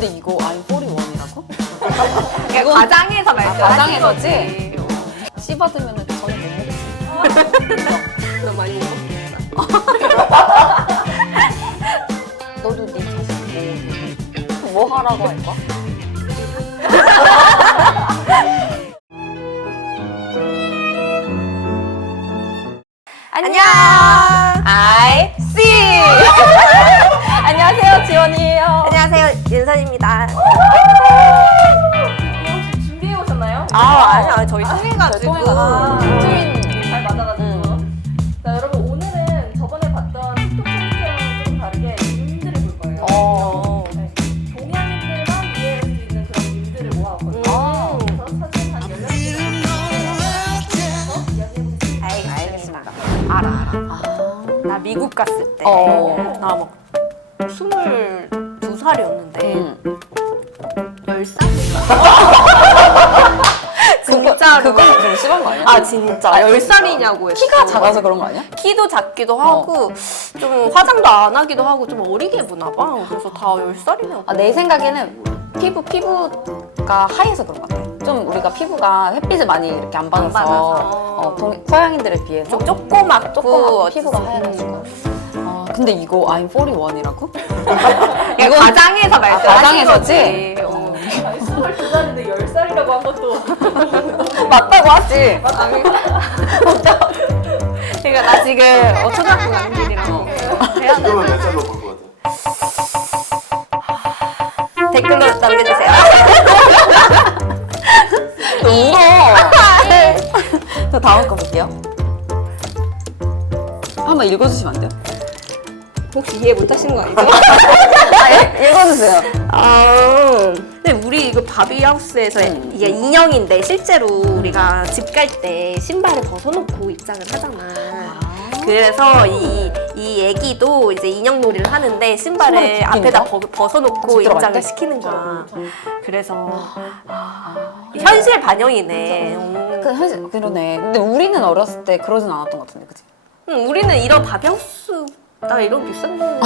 근데 이거 I'm 41이라고? 그러니까 과장해서 말씀하신 과장해서지? 거지. 씨 받으면 저는 못 먹지. 너 많이 먹었어. 너도 네 자식 뭐 하라고 할까? 안녕. I see. 안녕하세요, 지원이에요. 안녕하세요, 윤선입니다. 혹시 준비해 오셨나요? 아니야, 저희 통해가지고. 통해가지고. 잘 맞아가지고. 자, 여러분 오늘은 저번에 봤던 틱톡 챌린지랑 좀 다르게 밈들을 볼 거예요. 네. 동양인들만 이해할 수 있는 그런 밈들을 모아왔거든요. 그래서 사진 한 16개 이야기해보겠습니다. 알겠습니다. 알아. 나 미국 갔을 때. 나 막 22살이었는데. 10살인가? 진짜로. 그건 좀 심한 거 아니야? 아 진짜 10살이냐고 했어. 키가 작아서 그런 거 아니야? 키도 작기도 하고 좀 화장도 안 하기도 하고 좀 어리게 보나 봐. 그래서 다 10살이냐고. 아, 내 생각에는 피부가 하얘서 그런 것 같아. 좀 우리가 피부가 햇빛을 많이 이렇게 안 받아서 서양인들에 비해서 좀 조그맣고 피부가 하얘가지고. 근데 이거 I'm 41이라고? 이거 과장해서 말씀하신 과장해서지? 거지. 아니 22살인데 10살이라고 한 것도 맞다고 하지. 그러니까 나 지금 초등학교 가는 길이라고. 지금은 몇 살로 볼 것 같아? 댓글로 남겨주세요. 울어. 저 다음 거 볼게요. 한번 읽어주시면 안 돼요? 혹시 이해 못하시는 거 아니죠? 읽어주세요. 근데 우리 이거 바비하우스에서 이게 인형인데 실제로 우리가 집 갈 때 신발을 벗어놓고 입장을 하잖아. 그래서 이 애기도 이제 인형놀이를 하는데 신발을 신발을 앞에다 벗기는 벗어놓고 집 들어갈 입장을 때? 시키는 거야. 그래서 현실 반영이네. 그러네. 근데 우리는 어렸을 때 그러진 않았던 것 같은데, 그치? 우리는 이런 바비하우스 나 이런 비싼 국가의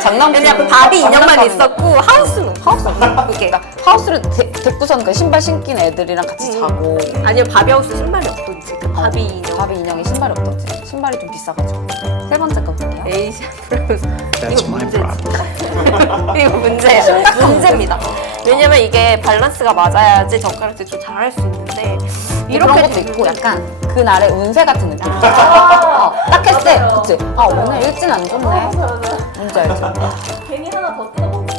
장난감. 그냥 바비 인형만 있었고 하우스는 그게 하우스를 데리고선 그 신발 신긴 애들이랑 같이 자고. 아니면 바비하우스 신발이 없던지 그 바비 인형. 바비 인형이 신발이 없던지. 신발이 좀 비싸가지고. 세 번째 거 볼게요. 에이시안 프로그램 이거 문제지. 이거 문제야. 문제입니다. 왜냐면 이게 밸런스가 맞아야지 젓가락질 좀 잘할 수 있는데 이런 이렇게 것도 있고 약간 그날의 운세 같은 느낌. 딱 했을 때, 그치? 오늘 일진 안 좋네. 뭔지 알지? 괜히 하나 더 뜯어먹는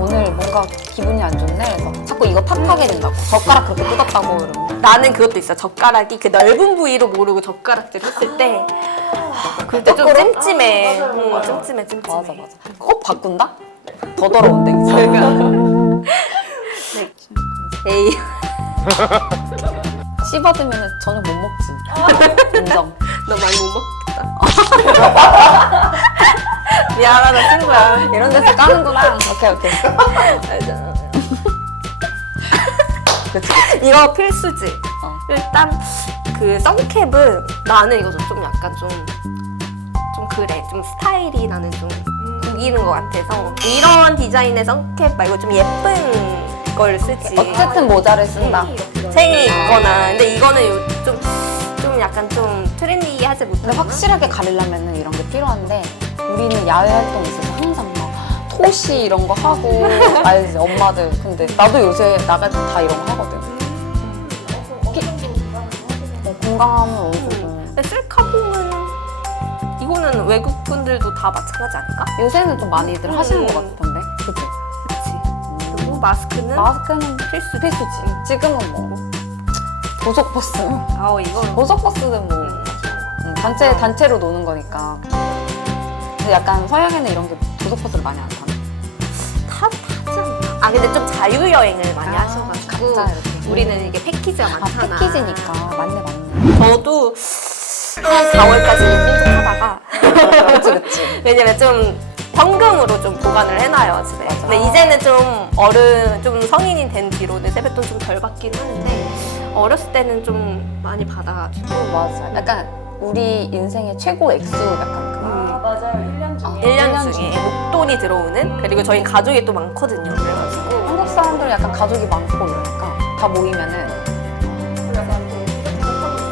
오늘 뭔가 기분이 안 좋네. 그래서 자꾸 이거 탓하게 된다고. 젓가락 그렇게 뜯었다고 이러면. 나는 그것도 있어. 젓가락이 그 넓은 부위로 모르고 젓가락질 했을 때 그때 좀 찜찜해. 찜찜해. 맞아. 꼭 바꾼다? 더 더러운데, 그치? 에이. 씨 받으면 저녁 못 먹지. 인정. 너 많이 못 먹겠다. 미안하다 친구야. 이런 데서 까는구나. 오케이. 알잖아. 그치. 이거 필수지. 일단 그 선캡은 나는 이거 좀 약간 좀 그래. 좀 스타일이 나는 좀 구기는 것 같아서 이런 디자인의 선캡 말고 좀 예쁜 걸 쓰지. 어쨌든 모자를 쓴다. 챙이 있거나. 근데 이거는 좀 약간 좀 트렌디하지 근데 못해. 확실하게 가리려면 이런 게 필요한데 우리는 야외 활동 있어서 항상 막 토시 이런 거 하고 알지 엄마들. 근데 나도 요새 나갈 때 다 이런 거 하거든. 건강하면 어느 정도. 근데 셀카봉은 이거는 외국 분들도 다 마찬가지 아닐까? 요새는 좀 많이들 하시는 것 같던데. 그치? 그치. 그리고 마스크는 마스크는 필수지. 지금은 뭐 고속버스. 이거 고속버스는 뭐 단체로 노는 거니까. 근데 약간 서양에는 이런 게 고속버스를 많이 안 타네. 타지 않나? 근데 좀 자유여행을 많이 하셔가지고 각자 이렇게. 우리는 이게 패키지가 많잖아. 패키지니까. 맞네. 저도 한 4월까지 풍족하다가 그치. 왜냐면 좀 현금으로 좀 보관을 해놔요 집에. 맞아. 근데 이제는 좀 좀 성인이 된 뒤로는 세뱃돈 좀 덜 받긴 하는데 어렸을 때는 좀 많이 받아가지고 맞아. 약간 우리 인생의 최고 액수 약간 그런. 맞아요. 1년 중에. 1년 중에 목돈이 들어오는. 그리고 저희 가족이 또 많거든요. 그래가지고 한국 사람들은 약간 가족이 많고 이러니까 다 모이면은 그래서 또 이것저것 하고 있을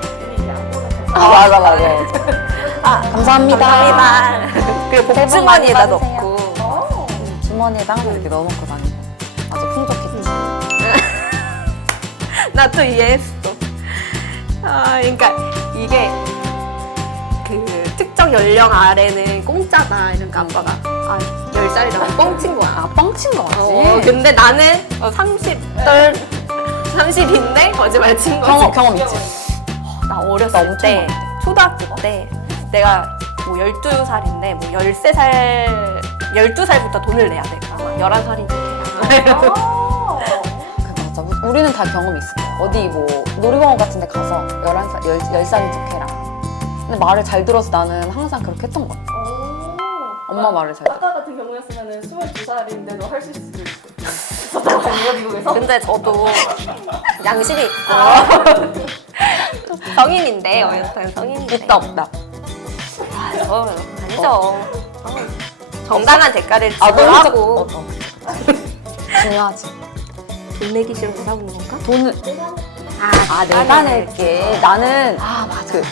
때 괜히 이제 안 보내서. 맞아. 감사합니다. 감사합니다. 그리고 새해 복 많이 복주머니에다 받으세요. 넣고. 주머니에다 항상 이렇게 넣어놓고 다니고 아주 풍족했지. 나 또 이해했어. 그러니까 이게 그 특정 연령 아래는 공짜다 이러니까 아빠가 10살이라고 뻥친 거야. 아, 뻥친 거 맞지? 근데 나는 30인데 거짓말 친 거지. 경험 있지? 나 나 어렸을 엄청 때 많은데. 초등학교 때 내가 뭐 12살인데 뭐 12살부터 돈을 내야 돼. 11살인데. 아. 그 맞아. 우리는 다 경험이 있을 거야. 어디 뭐 놀이공원 같은 데 가서 11살, 10살인 척 해라. 근데 말을 잘 들어서 나는 항상 그렇게 했던 것 같아. 엄마 말을 잘 들어. 아까 같은 경우였으면 22살인데도 할 수 있을 수도 있었던 거 아니에요, 미국에서? 근데 저도 양심이 있고 성인인데 여튼 성인인데 있다 없다. 아니죠. 정당한 대가를 너무 지불하고 중요하지. 돈 내기 싫어 못 하는 건가? 돈을 내가 낼게. 나는 그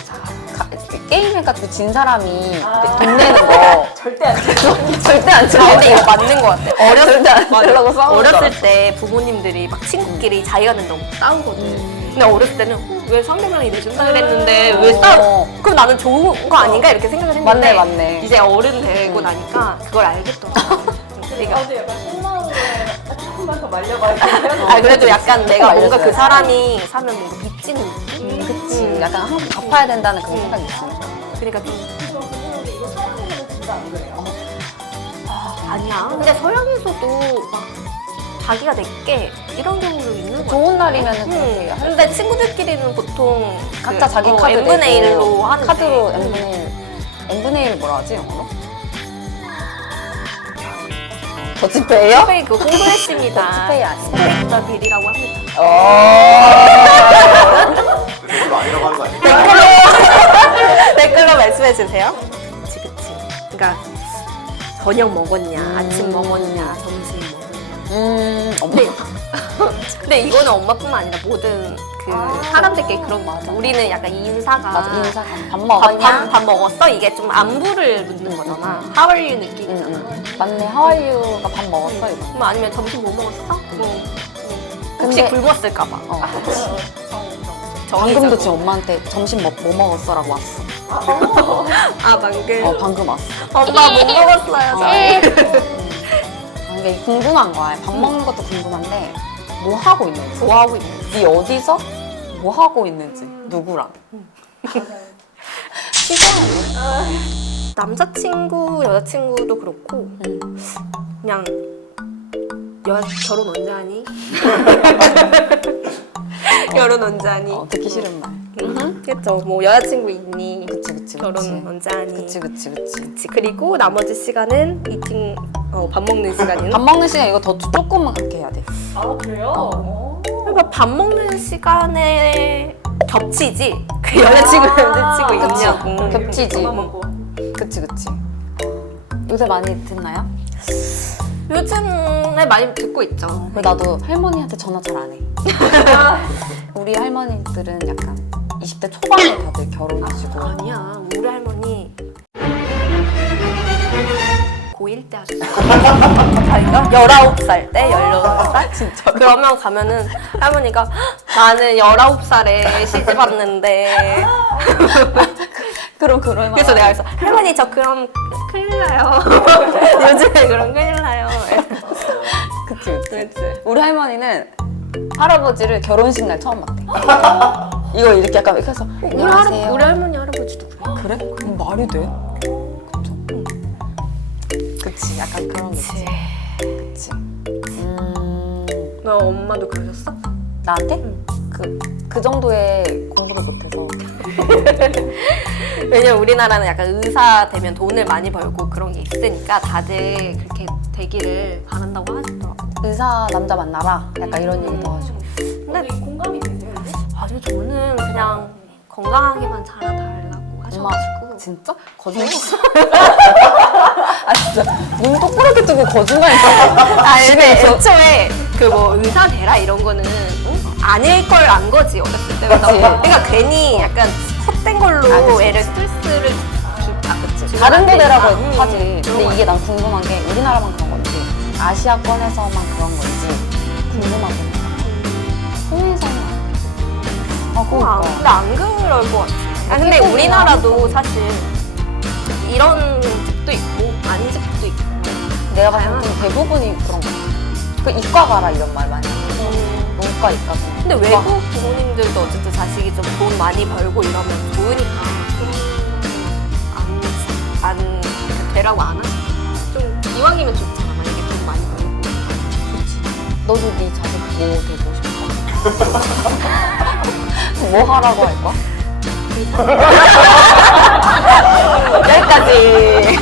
게임해가지고 진 사람이 돈 내는 거 절대 안 돼요. 절대 안 쳐. 근데 이거 맞는 것 같아. 절대 안 되려고 싸우는 어렸을 때 부모님들이 막 친구끼리 자기가 낸다고 싸우거든. 근데 어렸을 때는 왜 상대방이 내준다 그랬는데 왜 싸워? 그럼 나는 좋은 거 아닌가 이렇게 생각을 했는데 맞네. 이제 어른 되고 나니까 그걸 알겠더라고. 그러니까 저도 약간 속마음으로 조금만 더 말려봐야 그래도 약간 내가 뭔가 그 알려줘야지. 사람이 사면 뭔가 빚지는 느낌? 그치. 약간 항상 갚아야 된다는 그런 생각이 있으니까. 그러니까 좀 그래서 부모님들 이거 사용하면 진짜 안 그래요. 아니야. 근데 서양에서도 막 자기가 내게 이런 경우도 있는 거야. 좋은 날이면은 그렇게 할 근데 친구들끼리는 보통 각자 자기 카드 N분의 내고 1로 하는데 카드로 N분의 1 뭐라 하지 영어로? 더치페이요? 스페인 그 홍보했습니다. 더치페이 아니야? 스페인더 빌이라고 합니다. 그래서 별로 아니라고 하는 거 아니에요? 댓글로 말씀해 주세요. 그치. 그러니까 저녁 먹었냐, 아침 먹었냐, 점심 먹었냐. 근데 이거는 엄마뿐만 아니라 모든 그 사람들끼리 그런 거 같아. 우리는 약간 인사가 맞아 인사가 밥 먹었냐? 밥 먹었어? 이게 좀 안부를 묻는 거잖아. How are you 느낌이잖아. 맞네. 하와이유가 밥 먹었어 이거. 뭐 아니면 점심 뭐 먹었어? 혹시 근데- 굶었을까봐. 방금도 지금 엄마한테 점심 뭐 먹었어라고 왔어. 방금. 방금 왔어. 엄마 못 먹었어요. 근데 궁금한 거야. 밥 먹는 것도 궁금한데 뭐 하고 있는지. 뭐 하고 있는지. 네 어디서 뭐 하고 있는지 누구랑. 남자친구, 여자친구도 그렇고 그냥 결혼 언제 하니? 결혼 언제 하니? 듣기 싫은 말. 그쵸. 뭐 여자친구 있니? 그치. 결혼 언제 하니? 그치. 그리고 나머지 시간은 이팅 밥 먹는 시간이나 밥 먹는 시간 이거 더 조금만 그렇게 해야 돼. 아, 그래요? 그러니까 밥 먹는 시간에 겹치지. 그 여자친구 남자친구 그치. 있냐고. 겹치지. 밥만 먹고. 그치. 요새 많이 듣나요? 요즘에 많이 듣고 있죠. 왜 나도 할머니한테 전화 잘 안 해. 우리 할머니들은 약간 20대 초반에 다들 결혼하시고. 아니야. 우리 할머니 고1 때 하셨어요. 아닌가? 19살 때? 18살? 진짜. 그러면 가면은 할머니가 나는 19살에 시집 왔는데 그럼 그래서 내가 그래서 할머니 저 그럼 큰일 나요. 요즘에 그럼 큰일 나요. 그치. 우리 할머니는 할아버지를 결혼식 날 처음 봤대. 이거 이렇게 약간 이렇게 해서 안녕하세요. 우리 할머니 할아버지도 그래. 그래? 그럼 말이 돼? 그쵸. 그치. 약간 그런 게 있지. 그치. 너 엄마도 그러셨어? 나한테? 그 정도의 공부를 못해서. 왜냐면 우리나라는 약간 의사 되면 돈을 많이 벌고 그런 게 있으니까 다들 그렇게 되기를 바란다고 하시더라고. 의사 남자 만나라. 약간 이런 얘기도 하시고. 근데 공감이 되세요? 근데? 아니 저는 그냥 건강하게만 자라달라고 하셔가지고 진짜? 거짓말? 아 진짜 눈 똑부럽게 뜨고 거짓말 아, 근데 애초에 그 뭐 의사 되라 이런 거는 아닐 걸 안 거지 어렸을 때부터. 그치. 그러니까 괜히 약간 헛된 걸로 그치, 애를 스트레스를 그치. 다른 데라고 하지. 그런 근데 거 이게 난 궁금한 게 우리나라만 그런 건지 아시아권에서만 그런 건지 궁금하거든. 해외에서는 아 그러니까. 근데 안 그럴 것 같아. 아, 근데 태국이나 우리나라도 한국. 사실 이런 집도 있고 아닌 집도 있고. 내가 봤을 때 대부분이 그런 거 같아. 그 이과 가라 이런 말 많이 하고 문과 이과 근데 외국 부모님들도 어쨌든 자식이 좀 돈 많이 벌고 이러면 좋으니까 안 되라고 안 하지. 좀 이왕이면 좋잖아. 만약에 돈 많이 벌고. 너도 네 자식 뭐 되고 싶어? 뭐 하라고 할 거야? 여기까지.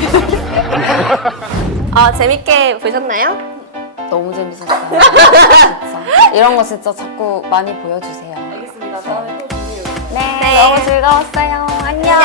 아, 재밌게 보셨나요? 너무 재밌었어요. 진짜. 이런 거 진짜 자꾸 많이 보여주세요. 알겠습니다. 다음에 또 준비해요. 네, 네. 너무 즐거웠어요. 안녕.